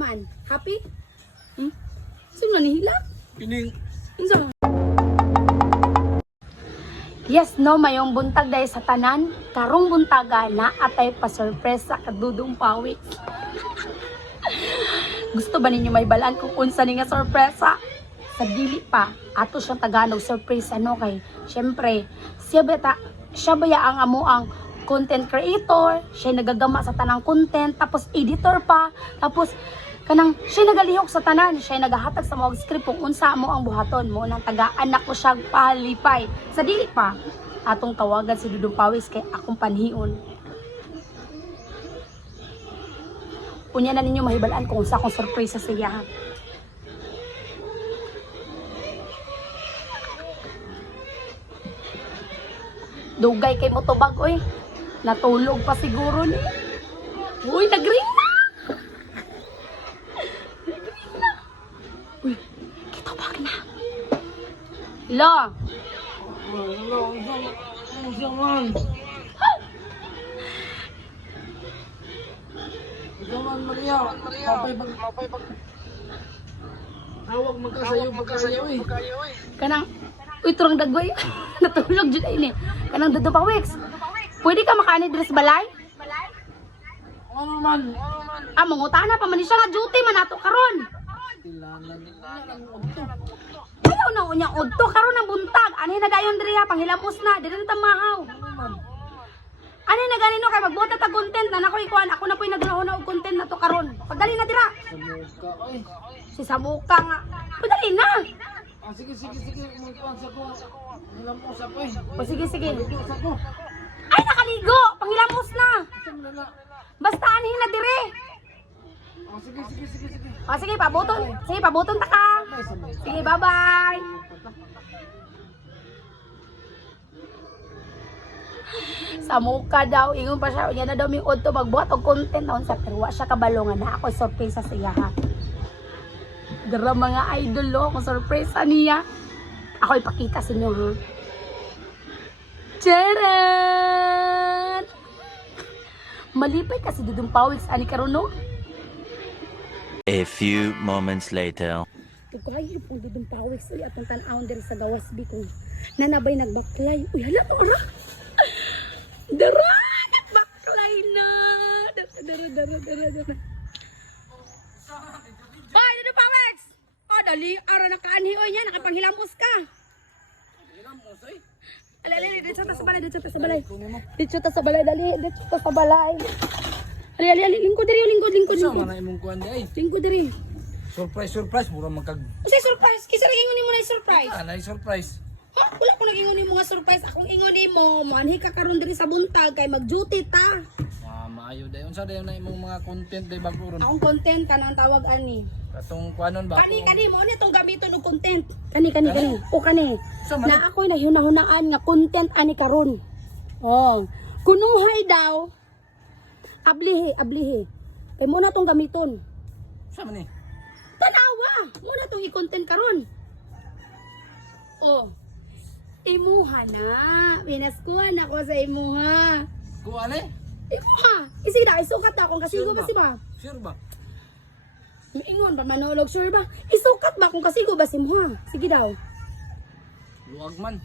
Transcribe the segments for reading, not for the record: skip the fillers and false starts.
Man, happy? Sino nihila? Kining. Yes, no, mayong buntag dahil sa tanan. Karong buntaga na atay pa-surprise sa kadudong pawis. Gusto ba ninyo may balaan kung unsa ni nga sorpresa? Sa dili pa, ato siyang Tagalog surprise ano kay. Syempre, siya ba ya ang amo ang content creator, siya nagagama sa tanang content, tapos editor pa, tapos kanang siya nagalihok sa tanan, siya nagahatag sa mga script kung unsa mo ang buhaton mo nang taga-anak ko siyang palipay. Sa dili pa, atong tawagan si Dudong Pawis kay akong panhion. Unya na ninyo mahibalaan kung unsa akong surprise sa siya. Dugay kay mo tubag, oy. Natulog pa siguro ni. Uy, nag-ring na! Nag-ring na! Uy, kitubag na. Hello? Gaman Maria. Mapay pag. Tawag magkasayo eh. Kanang, uy, turang dagoy. Natulog dyan ay ni. Kanang Dudong Pawis. Pwede ka makaani dres balay? Ano man? Ah, mangutana pa man siya nga duty man ato karon. Ayaw na unya udto karon ang buntag. Ani na dayon diri ha panghilamos na, diri na tamahaw. Ani na ganino kay magbuhat ta content na nako ikuan. Ako na po'y naglahuna og content na to karon. Pagdali na dira. Samuka oy. Si Samuka nga. Pagdali na. Sige. Magkuan sa ko. Hilamos ako eh. O sige. Sa ko. Ay nakaligo, panghilamos na. Lala. Basta anhin na dire. Sige. O sige, pabuton. Sige, pabuton ta ka. Sige, bye-bye. Sa muka daw, ingon pa siya, yan na daw may udto magbuhat og content noon sa pero wa siya kabalongan na ako surprise sa iya ha. Dara mga idol lo, kung surprise niya. Ako ipakita sa inyo ha. Charan! Malipay kasi Dudong Pawis ani karon no? A few moments later. Tugayo po Dudong Pawis uy atong tan-awon diri sa Gawasbi kung nanabay nagbaklay. Uy hala to ra. Dara nagbaklay na. Dara. Hoy Dudong Pawis. Oh dali ara na kaanhi oy nya nakipanghilamos ka. Hilamos eh. Ali, dito ta sa balay. Dito ta sa balay, dali. Dito ta sa balay. Ali, lingkod diri. Sama na imong kuan di ay. Lingkod diri. Surprise, mura magkag. Unsay surprise? Kisa ra ingon nimo na surprise? Anay surprise. Ha? Wala ko nag-ingon nimo nga surprise. Akong ingon nimo, manhi ka karon diri sa buntag kay mag-duty ta. Maayo dayon sa dayon na imong mga content day baguron. Akong content ka nang tawag ani. Katong kuanon ba? Kani mo ni tong gamiton og content. Kani. O kani. Sama Na ako'y nahunahunaan nga content ani karon. Oh, kunuhay daw. Ablihi. Kay mo na tong gamiton. Sama ni. Tanawa, mo na tong i-content karon. Oh. Imuha na. Pinaskuhan ako sa imuha. Kuan eh? Imuha. Isida, isukat na akong kasigo ba si ba? Sure ba? Ingon ba manolog, sure ba? Isukat ba kung kasigo ba si imuha? Sige daw. Luwag man.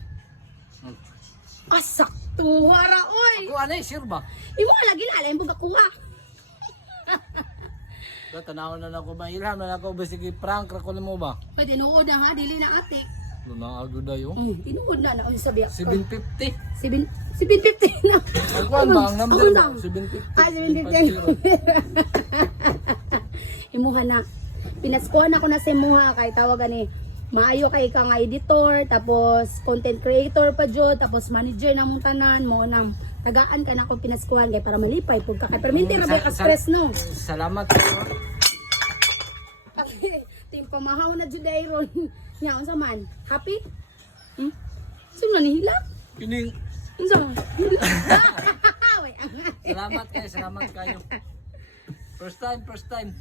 Asak tuwara, oy. Kuan eh, sure ba? Imuha lagi na, alam mo kakuha. Tanawon na ako ba? Ilham na ako ba? Sige, prank ra ko na mo ba? Pwede nuod na ha, dili na ate. Lunaago dayo. Tinuod na na, sabi ako. 750. 750 na. Ang kuan ba? Ang number ba? 750. Imuha na. Pinaskuhan ako na sa imuha kay tawagan ni maayo kay ka nga editor, tapos content creator pa jud, tapos manager na mong tanan mo nang tagaan ka na akong pinaskuhan kay para malipay pud ka kay perminti ra ba ka stress no. Salamat. Tim pamahaw na jud ron. Nya unsa man? Happy? Sino nihila? Kining. Unsa man? Salamat kayo. First time.